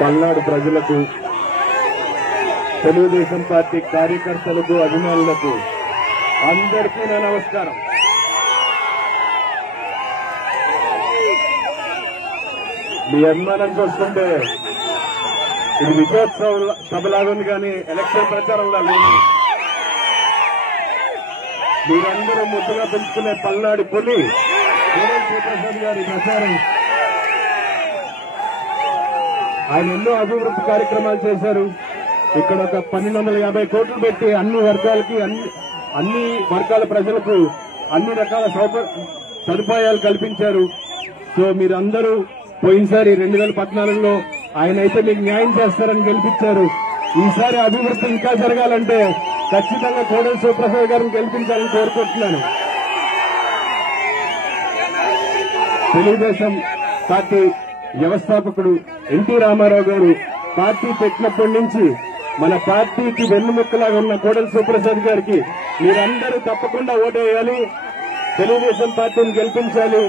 పల్నాడు ప్రజలకు తెలుగుదేశం పార్టీ కార్యకర్తలకు అభిమానులకు అందరికీ నా నమస్కారం మీ అభిమానం చూస్తుంటే ఇది విజయోత్సవం సభలాగుంది కానీ ఎలక్షన్ ప్రచారంలా లేదు మీరందరూ ముద్దుగా పెంచుకునే పల్నాడు పొలి సూర్యప్రసాద్ గారి ప్రచారం ఆయన ఎన్నో అభివృద్ధి కార్యక్రమాలు చేశారు ఇక్కడ ఒక పన్నెండు వందల యాభై కోట్లు పెట్టి అన్ని వర్గాలకి అన్ని అన్ని వర్గాల ప్రజలకు అన్ని రకాల సదుపాయాలు కల్పించారు సో మీరందరూ పోయినసారి రెండు వేల పద్నాలుగులో ఆయన అయితే మీకు న్యాయం చేస్తారని గెలిపించారు ఈసారి అభివృద్ధి ఇంకా జరగాలంటే ఖచ్చితంగా కోడల శివప్రసాద్ గారిని గెలిపించాలని కోరుకుంటున్నాను తెలుగుదేశం పార్టీ వ్యవస్థాపకుడు ఎన్టీ రామారావు గారు పార్టీ పెట్టినప్పటి నుంచి మన పార్టీకి వెన్నుముక్కలాగా ఉన్న కోడలి సుప్రసాద్ గారికి మీరందరూ తప్పకుండా ఓటేయాలి తెలుగుదేశం పార్టీని గెలిపించాలి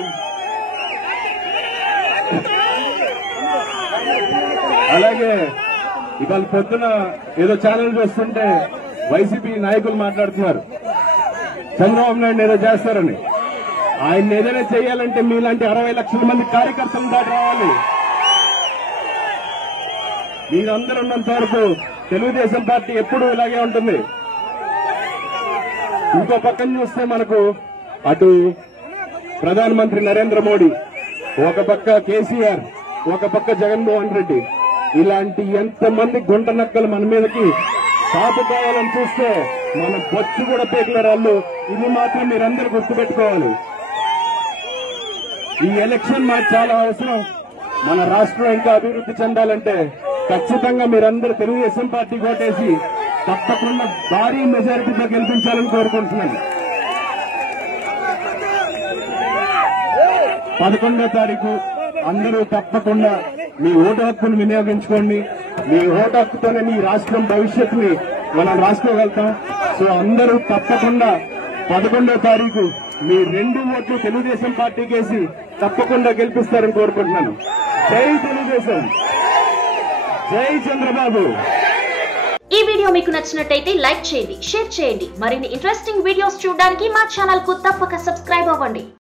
అలాగే ఇవాళ పొద్దున ఏదో ఛానల్ చూస్తుంటే వైసీపీ నాయకులు మాట్లాడుతున్నారు చంద్రబాబు నాయుడు ఏదో చేస్తారని ఆయన ఏదైనా చేయాలంటే మీలాంటి అరవై లక్షల మంది కార్యకర్తలు దాటి రావాలి మీరందరూ ఉన్నంత వరకు తెలుగుదేశం పార్టీ ఎప్పుడూ ఇలాగే ఉంటుంది ఇంకో పక్కన చూస్తే మనకు అటు ప్రధానమంత్రి నరేంద్ర మోడీ ఒక పక్క కేసీఆర్ ఒక పక్క జగన్మోహన్ రెడ్డి ఇలాంటి ఎంతమంది గుంట నక్కలు మన మీదకి కాపుకోవాలని చూస్తే మన బొచ్చు కూడా రాళ్ళు ఇది మాత్రం మీరందరూ గుర్తుపెట్టుకోవాలి ఈ ఎలక్షన్ మాకు చాలా అవసరం మన రాష్ట్రం ఇంకా అభివృద్ధి చెందాలంటే ఖచ్చితంగా మీరందరూ తెలుగుదేశం పార్టీ కోటేసి తప్పకుండా భారీ మెజారిటీతో గెలిపించాలని కోరుకుంటున్నాను పదకొండో తారీఖు అందరూ తప్పకుండా మీ ఓటు హక్కును వినియోగించుకోండి మీ ఓటు హక్కుతోనే మీ రాష్ట్రం భవిష్యత్తుని మనం రాసుకోగలుగుతాం సో అందరూ తప్పకుండా పదకొండో తారీఖు మీ రెండు ఓట్లు తెలుగుదేశం పార్టీకేసి తప్పకుండా గెలిపిస్తారని కోరుకుంటున్నాను జై తెలుగుదేశం జై చంద్రబాబు ఈ వీడియో మీకు నచ్చినట్టయితే లైక్ చేయండి షేర్ చేయండి మరిన్ని ఇంట్రెస్టింగ్ వీడియోస్ చూడడానికి మా ఛానల్ కు తప్పక సబ్స్క్రైబ్ అవ్వండి